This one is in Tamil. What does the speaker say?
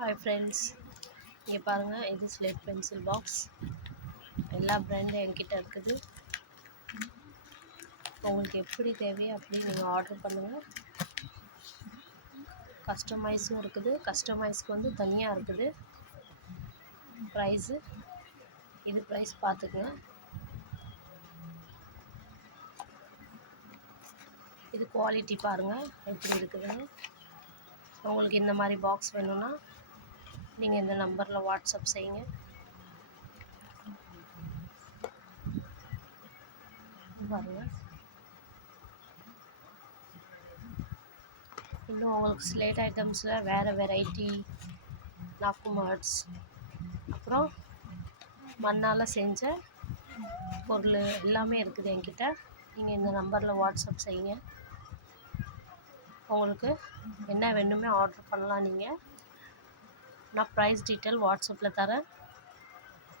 ஹாய் ஃப்ரெண்ட்ஸ், இங்கே பாருங்கள். இது ஸ்லேட் பென்சில் பாக்ஸ். எல்லா பிராண்டும் என்கிட்ட இருக்குது. உங்களுக்கு எப்படி தேவையோ அப்படி நீங்கள் ஆர்டர் பண்ணுங்கள். கஸ்டமைஸும் இருக்குது. கஸ்டமைஸ்க்கு வந்து தனியாக இருக்குது ப்ரைஸு. இது ப்ரைஸ் பார்த்துக்குங்க. இது குவாலிட்டி பாருங்கள் எப்படி இருக்குதுன்னு. உங்களுக்கு இந்த மாதிரி பாக்ஸ் வேணும்னா நீங்கள் இந்த நம்பரில் வாட்ஸ்அப் செய்யுங்க. பாருங்கள், இன்னும் உங்களுக்கு ஸ்லேட் ஐட்டம்ஸில் வேறு வெரைட்டி நாக்குமார்ட்ஸ், அப்புறம் மண்ணால் செஞ்ச பொருள் எல்லாமே இருக்குது என்கிட்ட. நீங்கள் இந்த நம்பரில் வாட்ஸ்அப் செய்யுங்க. உங்களுக்கு என்ன வேணுமே ஆர்டர் பண்ணலாம். நான் ப்ரைஸ் டீட்டெயில் வாட்ஸ்அப்பில் தரேன்.